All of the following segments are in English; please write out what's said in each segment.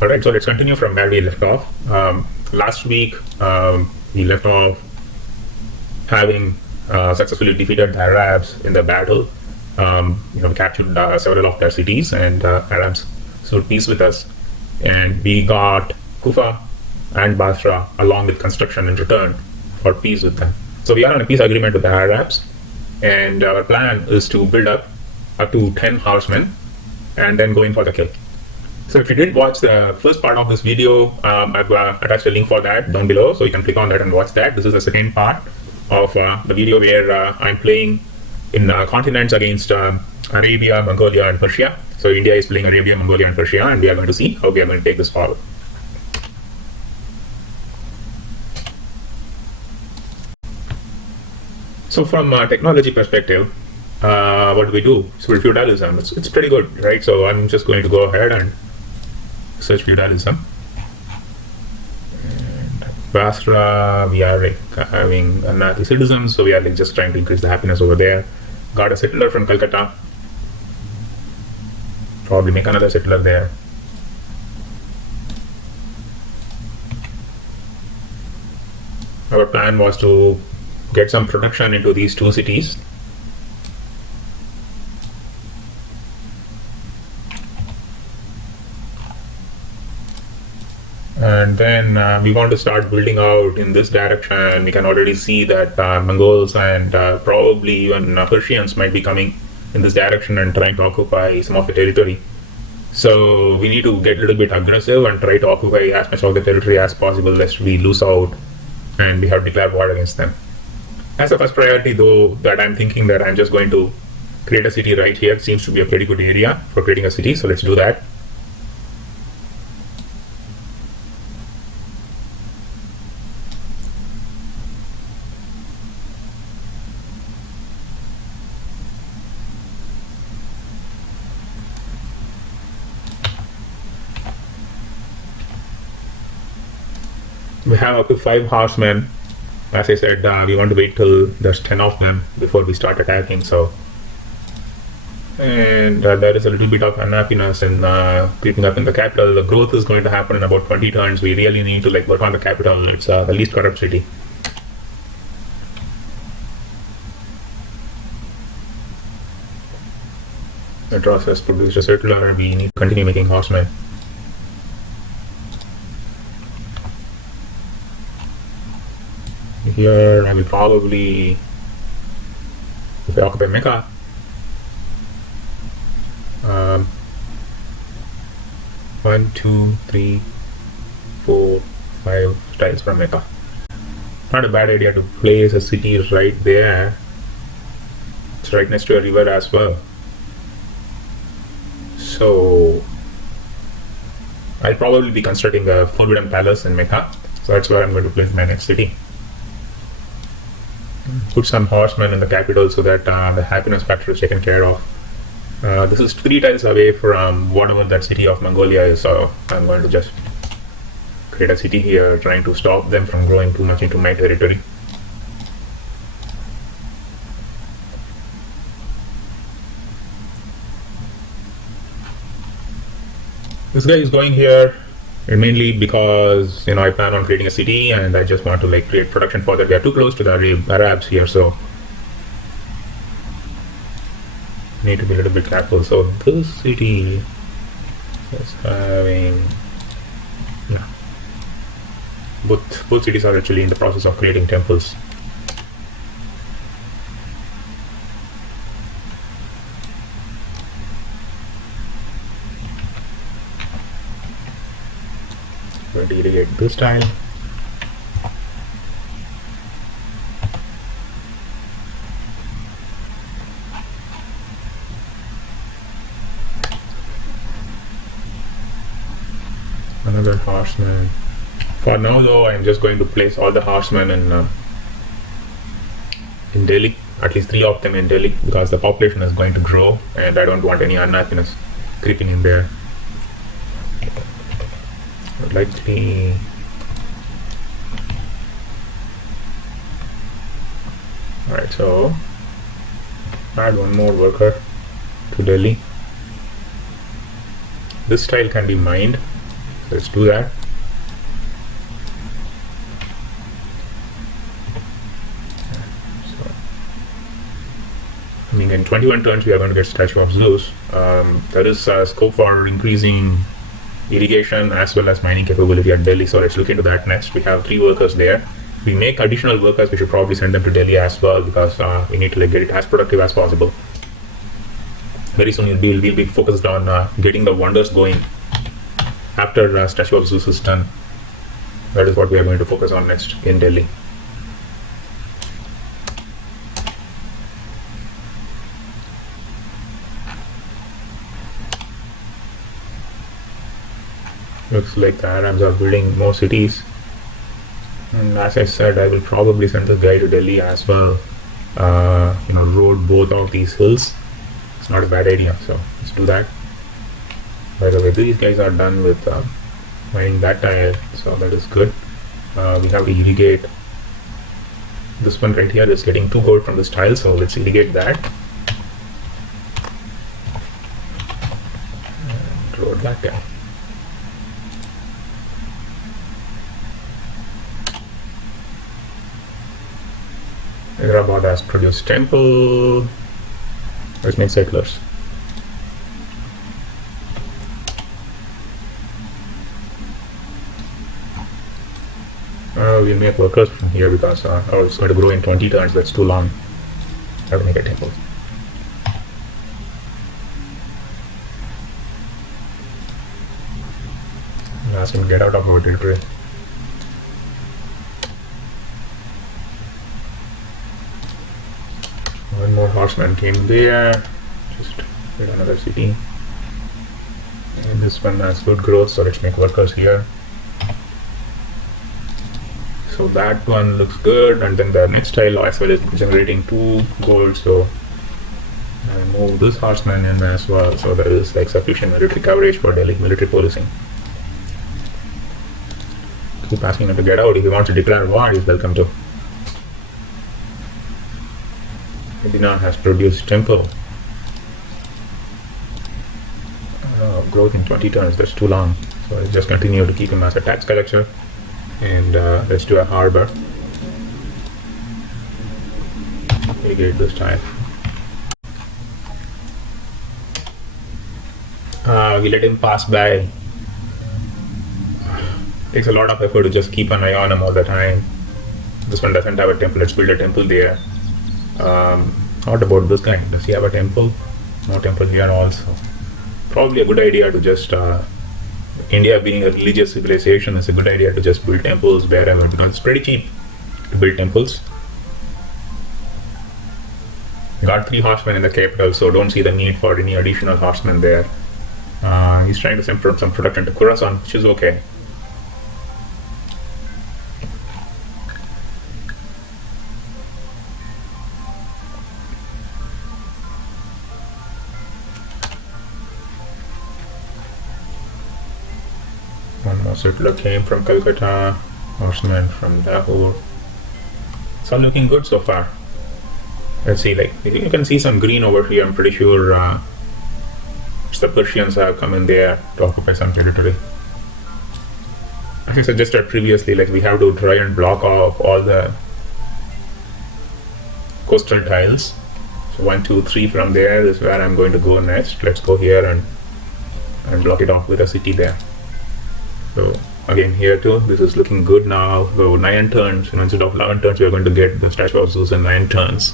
All right, so let's continue from where we left off. Last week, we left off having successfully defeated the Arabs in the battle. We captured several of their cities, and Arabs sued peace with us. And we got Kufa and Basra along with construction in return for peace with them. So we are on a peace agreement with the Arabs, and our plan is to build up to 10 horsemen and then go in for the kill. So if you didn't watch the first part of this video, I've attached a link for that down below, so you can click on that and watch that. This is the second part of the video where I'm playing in continents against Arabia, Mongolia and Persia. So India is playing Arabia, Mongolia and Persia, and we are going to see how we are going to take this forward. So from a technology perspective, what do we do? So feudalism, it's pretty good, right? So I'm just going to go ahead and search feudalism. And Basra, we are having unhappy citizens, so we are just trying to increase the happiness over there. Got a settler from Calcutta. Probably make another settler there. Our plan was to get some production into these two cities. And then we want to start building out in this direction. We can already see that Mongols and probably even Persians might be coming in this direction and trying to occupy some of the territory. So we need to get a little bit aggressive and try to occupy as much of the territory as possible lest we lose out and we have declared war against them. As a first priority though, that I'm thinking that I'm just going to create a city right here. It seems to be a pretty good area for creating a city, so let's do that. We have up to 5 horsemen. As I said, we want to wait till there's 10 of them before we start attacking. So, and there is a little bit of unhappiness in creeping up in the capital. The growth is going to happen in about 20 turns. We really need to work on the capital. It's the least corrupt city. Madras has produced a settler. We need to continue making horsemen. Here I will probably, if I occupy Mecca, 1, 2, 3, 4, 5 tiles from Mecca. Not a bad idea to place a city right there. It's right next to a river as well. So I'll probably be constructing a Forbidden Palace in Mecca. So that's where I'm going to place my next city. Put some horsemen in the capital so that the happiness factor is taken care of. This is 3 tiles away from whatever that city of Mongolia is, so I'm going to just create a city here, trying to stop them from growing too much into my territory. This guy is going here mainly because I plan on creating a city and I just want to create production for that. We are too close to the Arabs here, so need to be a little bit careful. So this city is having both cities are actually in the process of creating temples. Going to irrigate this tile. Another horseman. For now though, I'm just going to place all the horsemen in Delhi, at least 3 of them in Delhi, because the population is going to grow and I don't want any unhappiness creeping in there. Likely alright, so add one more worker to Delhi. This tile can be mined, Let's do that. So, I mean, in 21 turns, we are going to get Statue of Zeus. There is scope for increasing irrigation as well as mining capability at Delhi. So let's look into that next. We have 3 workers there. We make additional workers. We should probably send them to Delhi as well, because we need to get it as productive as possible. Very soon we'll be focused on getting the wonders going after Statue of Zeus is done. That is what we are going to focus on next in Delhi. Looks like the Arabs are building more cities. And as I said, I will probably send this guy to Delhi as well. Road both of these hills. It's not a bad idea, so let's do that. By the way, these guys are done with mining that tile, so that is good. We have to irrigate this one right here. Is getting 2 gold from this tile, so let's irrigate that. And road that guy. Hyderabad has produced temple. Let's make settlers. We'll make workers from here because it's going to grow in 20 turns. That's too long. I have to make a temple. Ask him to get out of our territory. One more horseman came there. Just build another city. And this one has good growth, so let's make workers here. So that one looks good, and then the next tile as well is generating 2 gold, so I'll move this horseman in as well, so there is like sufficient military coverage for Delhi military policing. Keep asking him to get out. If he wants to declare war, he's welcome to. Medina has produced temple. Growth in 20 turns, that's too long, so let's just continue to keep him as a tax collector. And let's do a harbor. Irrigate this time. We let him pass by. Takes a lot of effort to just keep an eye on him all the time. This one doesn't have a temple. Let's build a temple there. What about this guy? Does he have a temple? No temple here also. Probably a good idea to just India being a religious civilization, it's a good idea to just build temples wherever, because it's pretty cheap to build temples. Got 3 horsemen in the capital, so don't see the need for any additional horsemen there. He's trying to send some production to Khorasan, which is okay. One more settler came from Calcutta, horseman from Lahore. It's all looking good so far. Let's see, like you can see some green over here. I'm pretty sure the Persians have come in there to occupy some territory. As I suggested previously, like we have to try and block off all the coastal tiles. So 1, 2, 3 from there is where I'm going to go next. Let's go here and block it off with a city there. So again here too, this is looking good now. So 9 turns, instead of 11 turns, we are going to get the Statue of Zeus in 9 turns.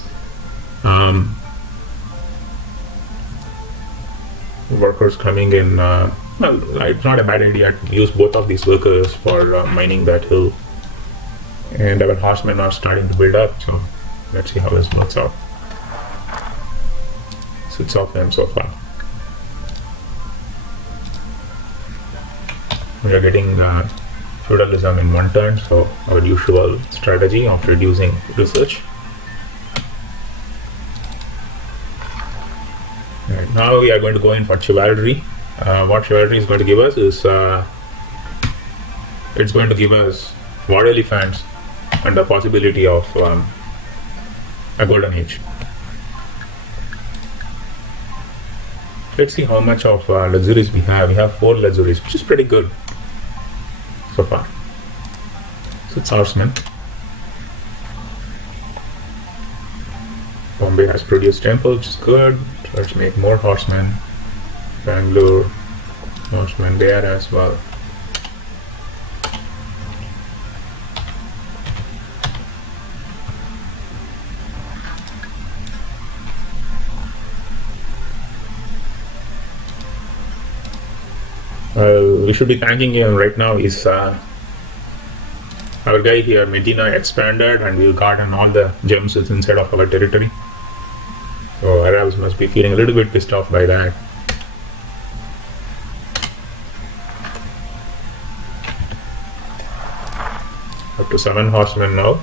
Workers coming in. Well, it's not a bad idea to use both of these workers for mining that hill. And our horsemen are starting to build up. So let's see how this works out. Sits off them so far. We are getting feudalism in 1 turn, so our usual strategy of reducing research. Right, now we are going to go in for chivalry. What chivalry is going to give us is it's going to give us war elephants and the possibility of a golden age. Let's see how much of luxuries we have. We have 4 luxuries, which is pretty good. so far. 6 horsemen. Bombay has produced temple, which is good. So let's make more horsemen. Bangalore, horsemen there as well. We should be thanking him right now. Is our guy here, Medina, expanded and we've gotten all the gems inside of our territory. So Arabs must be feeling a little bit pissed off by that. Up to 7 horsemen now.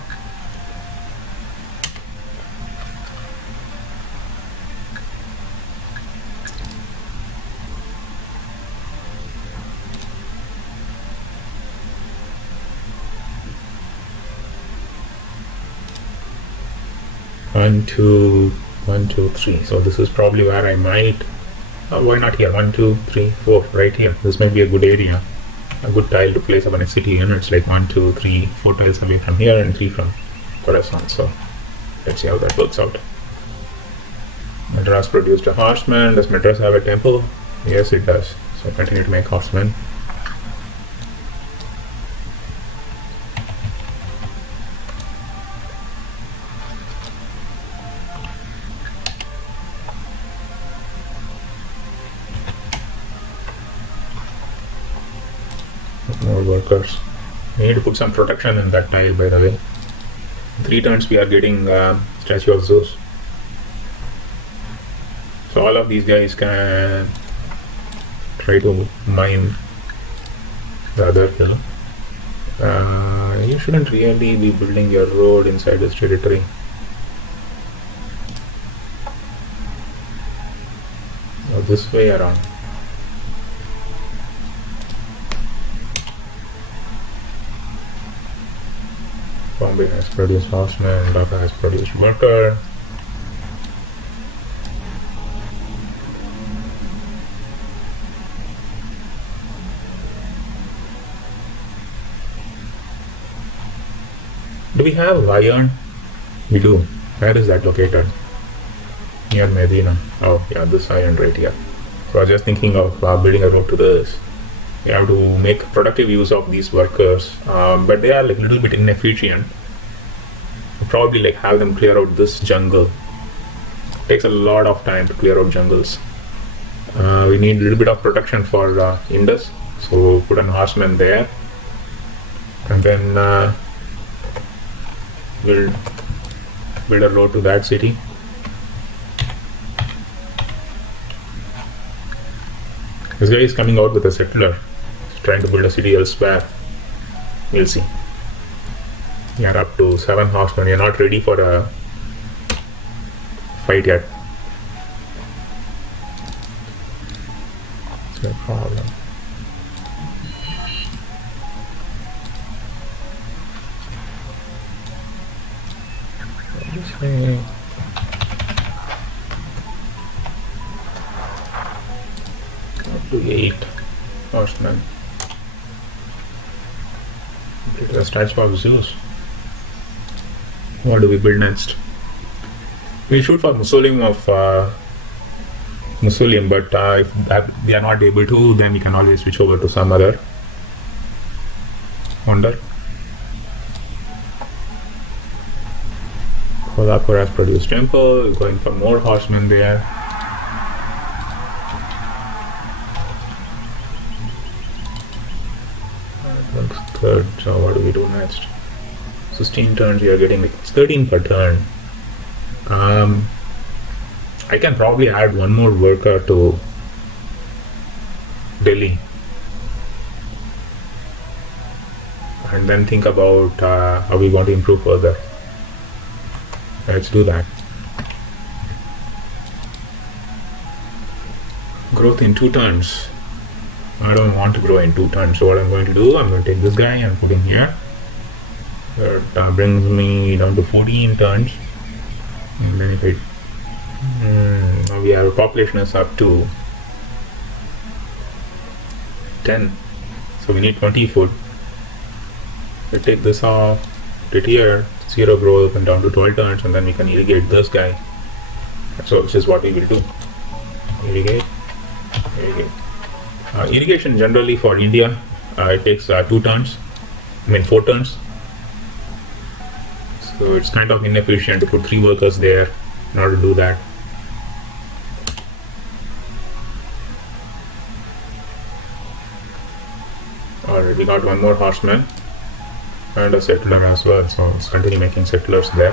One, two, 3. So this is probably where I might. Why not here? 1, 2, 3, 4. Right here. This might be a good area, a good tile to place up in a city units. Like 1, 2, 3, 4 tiles away from here and 3 from Khorasan. So let's see how that works out. Madras produced a horseman. Does Madras have a temple? Yes, it does. So continue to make horsemen. More workers. We need to put some protection in that tile, by the way. 3 turns we are getting Statue of Zeus. So all of these guys can try to mine the other hill. You shouldn't really be building your road inside this territory. This way around. Bombay has produced horseman, Dhaka has produced worker. Do we have iron? We do. Where is that located? Near Medina. Oh yeah, this iron right here. So I was just thinking of building a road to this. We have to make productive use of these workers, but they are like a little bit inefficient. Probably like have them clear out this jungle. It takes a lot of time to clear out jungles. We need a little bit of protection for Indus, so put an horseman there, and then build a road to that city. This guy is coming out with a settler. He's trying to build a city elsewhere. We'll see. We are up to 7 horsemen. We are not ready for a fight yet. It's no problem. This way. Up to 8 horsemen. It is a statue of Zeus. What do we build next? We shoot for Mausoleum of Mausoleum, but if that we are not able to, then we can always switch over to some other wonder. Kolhapur has produced temple. Going for more horsemen there. Third. So what do we do next? 16 turns. We are getting like 13 per turn. I can probably add one more worker to Delhi, and then think about how we want to improve further. Let's do that. Growth in 2 turns. I don't want to grow in 2 turns, so what I'm going to do, I'm going to take this guy and put him here. That brings me down to 14 turns. And then if now we have a population is up to 10, so we need 20 food. We take this off, put it here, 0 growth and down to 12 turns, and then we can irrigate this guy. So which is what we will do. Irrigate, irrigate. Irrigation generally for India, it takes 4 turns. So it's kind of inefficient to put 3 workers there in order to do that. Alright, we got 1 more horseman and a settler as well, so let's continue making settlers there.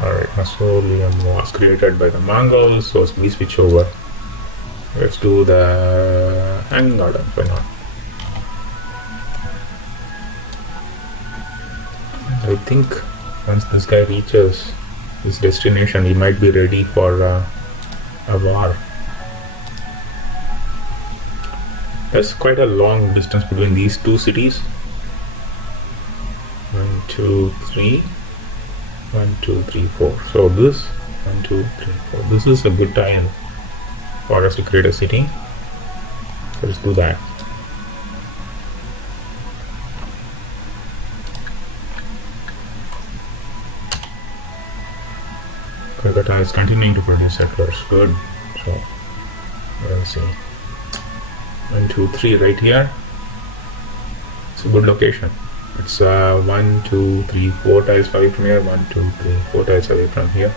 Alright, Masolium was created by the Mongols, so we switch over. Let's do the hanging garden, why not? I think once this guy reaches his destination, he might be ready for a war. There's quite a long distance between these 2 cities. 1, 2, 3. 1, 2, 3, 4. So this 1, 2, 3, 4. This is a good time for us to create a city. So let's do that. Kolkata is continuing to produce settlers. Good. So let's see. 1, 2, 3 right here. It's a good location. It's 1, 2, 3, 4 tiles away from here. 1, 2, 3, 4 tiles away from here.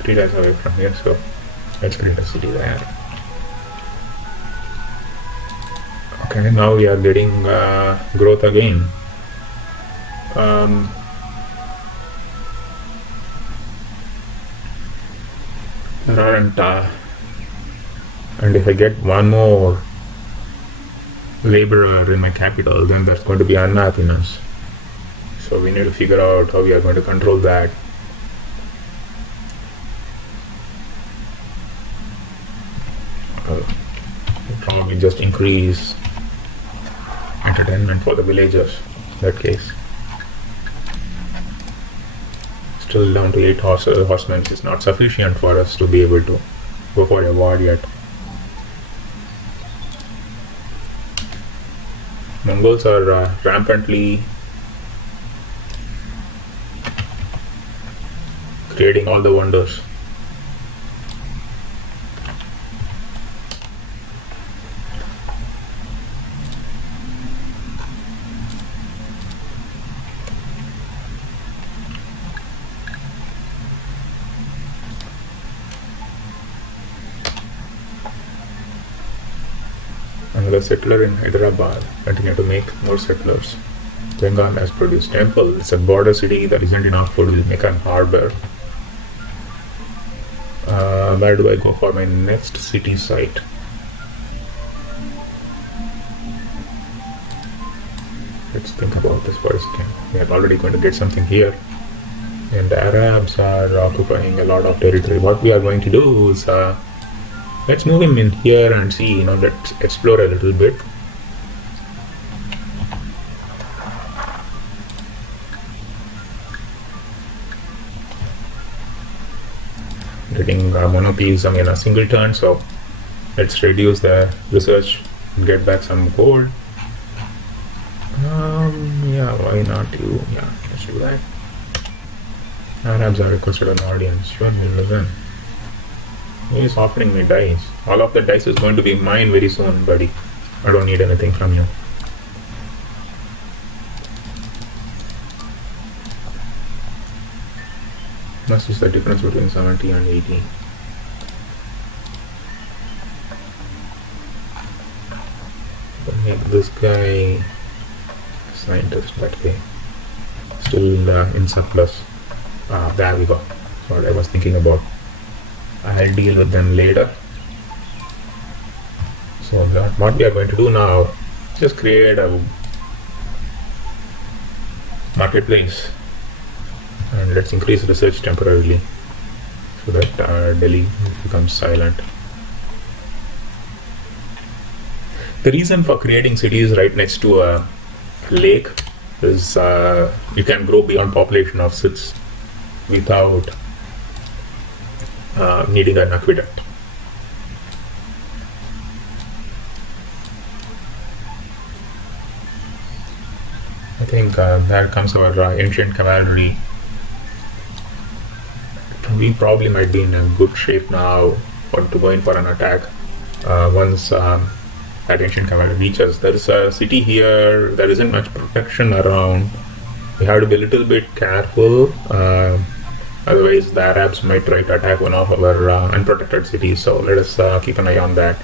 3 tiles away from here. So let's create a city there. Okay, now we are getting growth again. There aren't, and if I get 1 more laborer in my capital, then that's going to be unhappiness. So we need to figure out how we are going to control that. Probably just increase entertainment for the villagers in that case. Still down to 8 horsemen is not sufficient for us to be able to go for a war yet. Mongols are rampantly creating all the wonders. Another settler in Hyderabad, continue to make more settlers. Bengal has produced temple. It's a border city. There isn't enough food. We'll make an harbor. Where do I go for my next city site? Let's think about this for a second. We are already going to get something here. And the Arabs are occupying a lot of territory. What we are going to do is let's move him in here and see, let's explore a little bit. Getting monotheism in a single turn, so let's reduce the research and get back some gold. Yeah, why not you? Yeah, let's do that. Arabs are requested an audience. Sure, we'll listen. He is offering me dice. All of the dice is going to be mine very soon, buddy. I don't need anything from you. What is the difference between 70 and 80? Make this guy scientist that way. Still in surplus. There we go. That's what I was thinking about. I'll deal with them later. So what we are going to do now, just create a marketplace and let's increase research temporarily so that Delhi becomes silent. The reason for creating cities right next to a lake is you can grow beyond population of 6 without needing an aqueduct. I think there comes our ancient cavalry. We probably might be in a good shape now to go in for an attack once that ancient cavalry reaches. There is a city here. There isn't much protection around. We have to be a little bit careful. Otherwise, the Arabs might try to attack one of our unprotected cities. So let us keep an eye on that.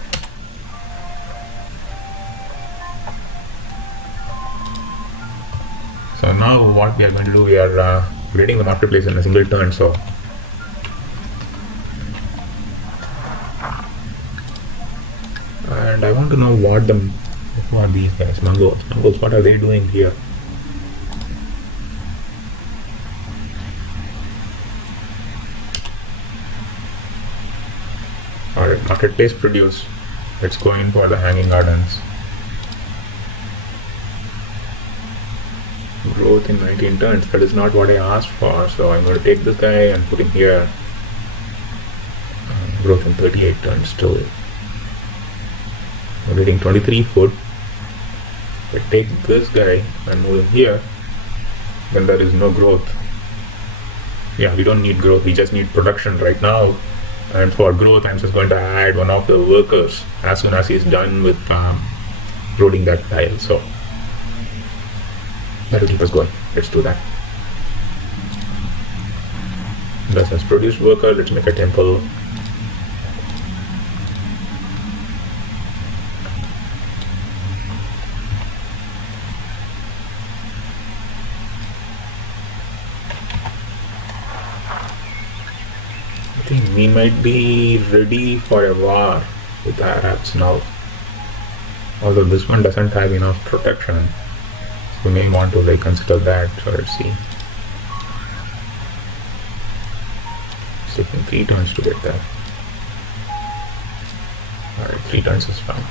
So now what we are going to do, we are getting the marketplace in a single turn. So and I want to know who are these guys? Mongols. What are they doing here? Alright, marketplace produce. Let's go in for the hanging gardens. Growth in 19 turns. That is not what I asked for. So I'm going to take this guy and put him here. Growth in 38 turns still. We're getting 23 foot. If I take this guy and move him here, then there is no growth. Yeah, we don't need growth. We just need production right now. And for growth, I'm just going to add one of the workers as soon as he's done with loading that tile. So that will keep us going. Let's do that. That has produced worker. Let's make a temple. I think we might be ready for a war with the Arabs now. Although this one doesn't have enough protection. We may want to reconsider that. So let's see. It's taking 3 turns to get there. Alright, 3 turns is fine.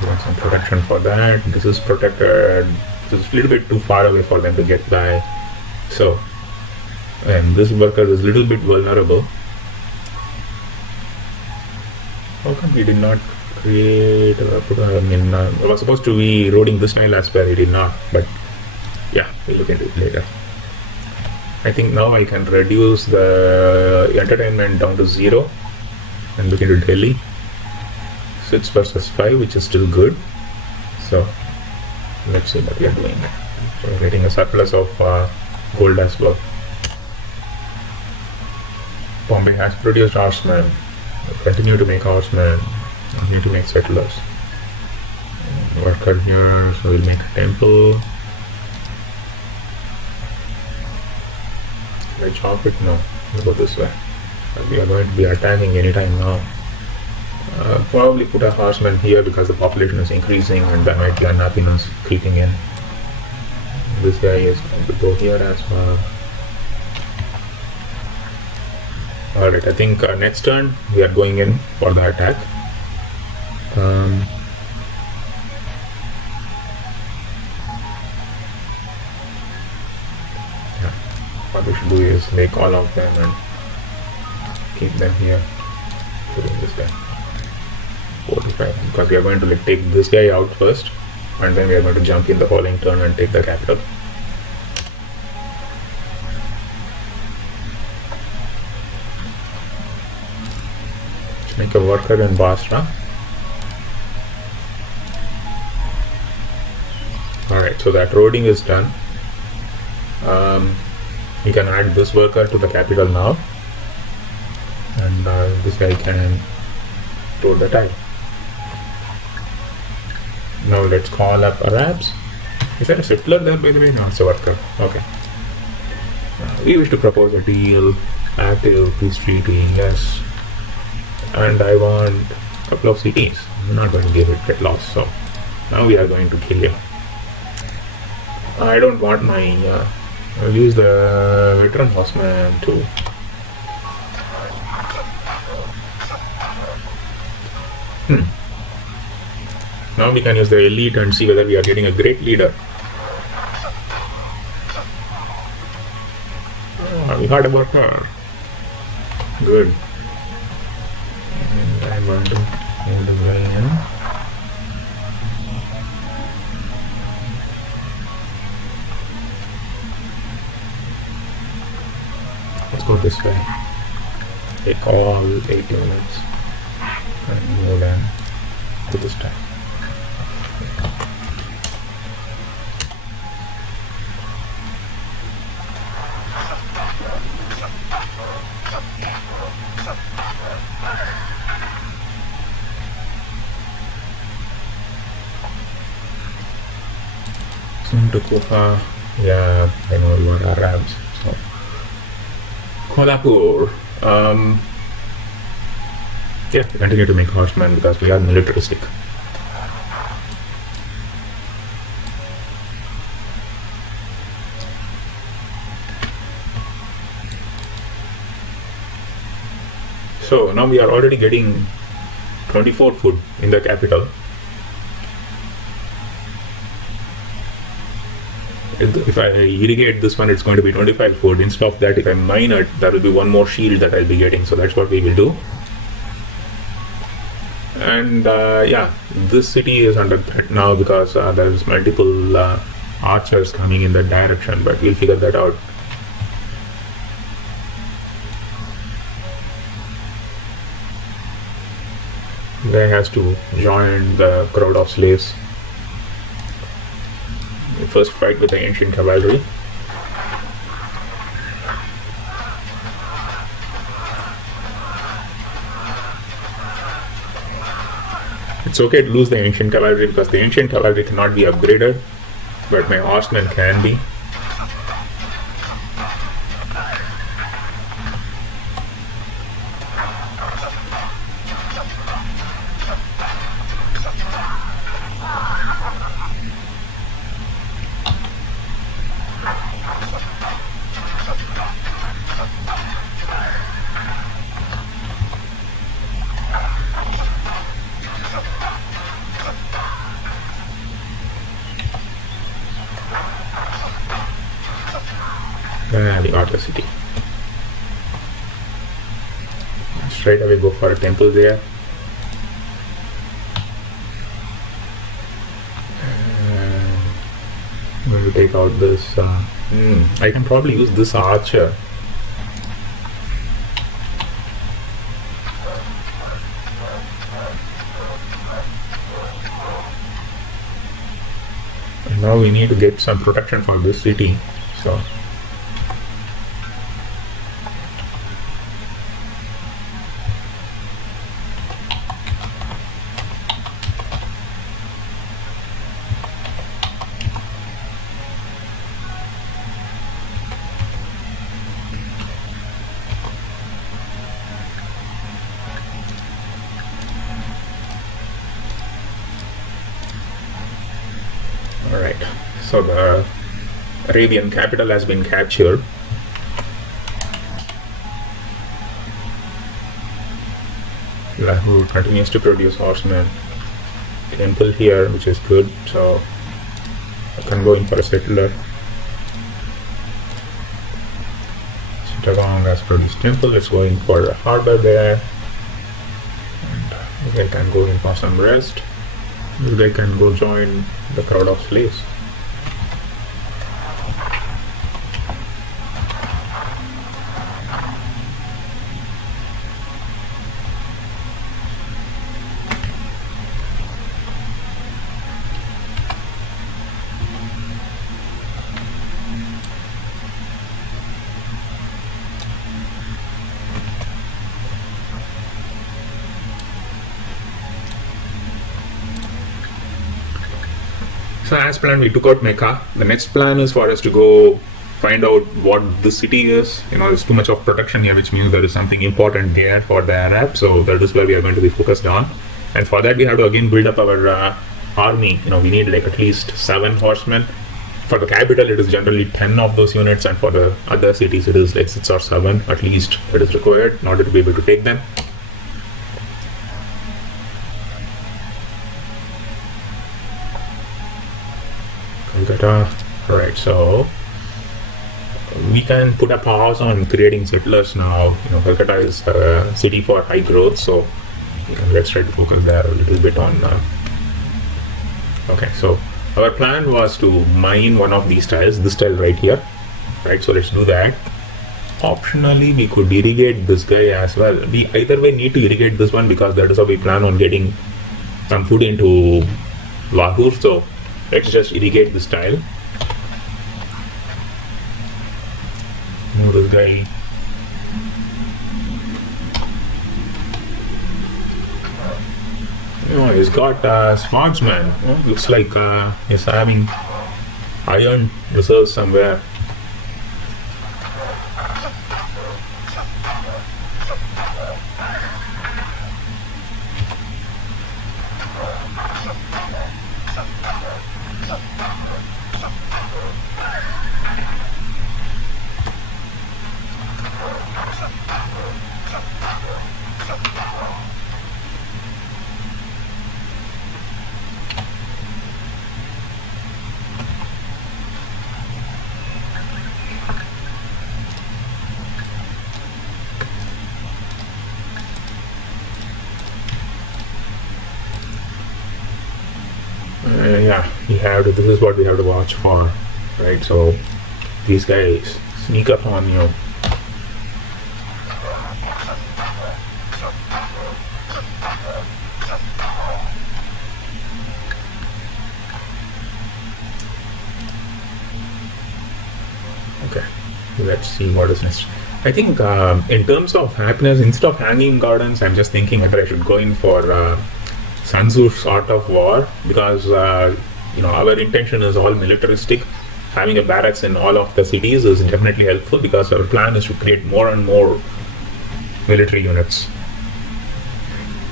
We want some protection for that. This is protected. This is a little bit too far away for them to get by. So, and this worker is a little bit vulnerable. How come we did not create I was supposed to be loading this tile as well. We did not, but yeah, we'll look into it later. I think now I can reduce the entertainment down to 0 and look into Delhi. 6 versus 5, which is still good. So let's see what we are doing. So we're getting a surplus of gold as well. Bombay has produced horsemen. We'll continue to make horsemen. We need to make settlers. Worker here, so we'll make a temple. Should I chop it? No. We'll go this way. We are going to be attacking anytime now. Probably put a horseman here because the population is increasing and there might be unhappiness creeping in. This guy is going to go here as well. Alright, I think next turn we are going in for the attack. Yeah. What we should do is make all of them and keep them here. Putting this guy 45 because we are going to take this guy out first and then we are going to jump in the following turn and take the capital. Make a worker in Basra. Alright, so that roading is done. You can add this worker to the capital now. And this guy can load the tile. Now let's call up Arabs. Is there a settler there by the way? No, it's a worker. Okay. We wish to propose a deal. Active peace treaty, yes. And I want a couple of cities. I'm not going to give it get lost. So now we are going to kill him. I don't want my I'll use the veteran horseman too. Now we can use the elite and see whether we are getting a great leader. We had a worker. Good. And I want to move the guy in. go this way. Take all 8 units and move them to this time. Soon to Koha. Yeah, I know you are Arabs. So Kolhapur. Yeah, we continue to make horsemen because we are militaristic. So now we are already getting 24 food in the capital. If I irrigate this one, it's going to be 25 food. Instead of that, if I mine it, there will be one more shield that I'll be getting. So that's what we will do. And yeah, this city is under threat now because there's multiple archers coming in that direction, but we'll figure that out. Guy has to join the crowd of slaves. We first fight with the ancient cavalry. It's okay to lose the ancient cavalry because the ancient cavalry cannot be upgraded, but my horsemen can be. We got the city. Straight away go for a temple there. I'm going to take out this. I can probably use this archer. And now we need to get some protection for this city. So. Alright, so the Arabian capital has been captured. Lahore continues to produce horsemen. Temple here, which is good, so I can go in for a settler. Chittagong has produced temple, let's go in for a harbor there. And I can go in for some rest. They can go join the crowd of slaves. So as planned, we took out Mecca. The next plan is for us to go find out what the city is. You know, there's too much of protection here, which means there is something important there for the Arabs. So that is where we are going to be focused on. And for that, we have to again build up our army. You know, we need like at least 7 horsemen. For the capital, it is generally 10 of those units, and for the other cities, it is like 6 or 7 at least. It is required in order to be able to take them. Alright, so we can put a pause on creating settlers now. You know, Calcutta is a city for high growth, so let's try to focus there a little bit on. Okay, so our plan was to mine one of these tiles, this tile right here. Right, so let's do that. Optionally, we could irrigate this guy as well. We either way need to irrigate this one because that is how we plan on getting some food into Lahore. So let's just irrigate this tile. Move this guy. Oh, he's got swordsman. Oh, looks like he's having iron reserves somewhere. Yeah, this is what we have to watch for, right? So these guys sneak up on you. Okay, let's see what is next. I think in terms of happiness, instead of hanging gardens, I'm just thinking whether I should go in for Sun Tzu's Art of War, because our intention is all militaristic. Having a barracks in all of the cities is definitely helpful because our plan is to create more and more military units.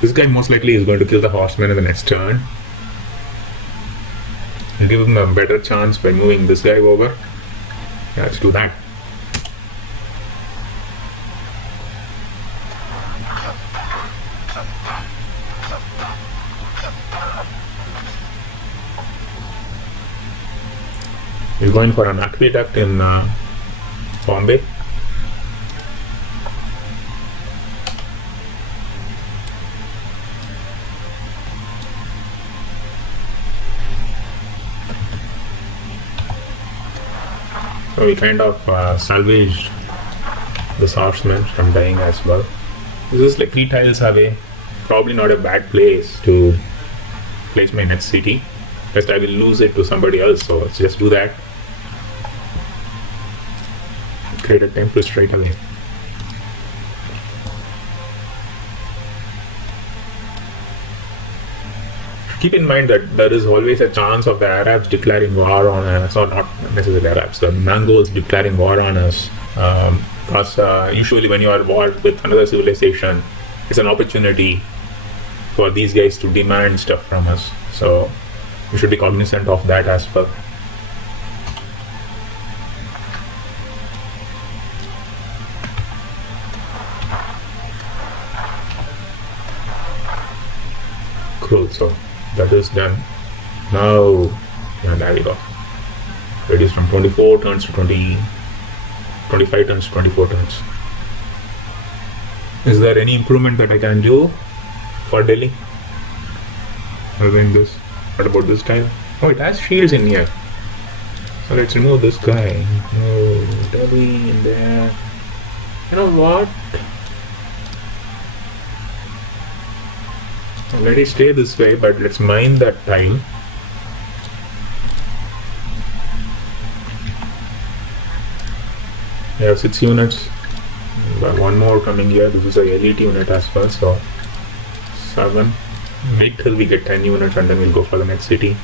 This guy most likely is going to kill the horseman in the next turn. We'll give him a better chance by moving this guy over. Yeah, let's do that. We're going for an aqueduct in Bombay. So we kind of salvaged the swordsman from dying as well. This is like 3 tiles away. Probably not a bad place to place my next city. First I will lose it to somebody else, so let's just do that. Create a temple straight away. Keep in mind that there is always a chance of the Arabs declaring war on us, or not necessarily Arabs, the Mongols declaring war on us. Because usually when you are at war with another civilization, it's an opportunity for these guys to demand stuff from us. So we should be cognizant of that as well. Cool, so that is done. Now, yeah, there we go. Reduce from 24 turns to 25 turns to 24 turns. Is there any improvement that I can do for Delhi? Other than this? What about this tile? Oh, it has shields in here. So let's remove this guy. Oh, Delhi in there. You know what? Let it stay this way, but let's mine that tile. We have 6 units. Got one more coming here. This is a elite unit as well, so 7. Wait till we get 10 units and then we'll go for the next city.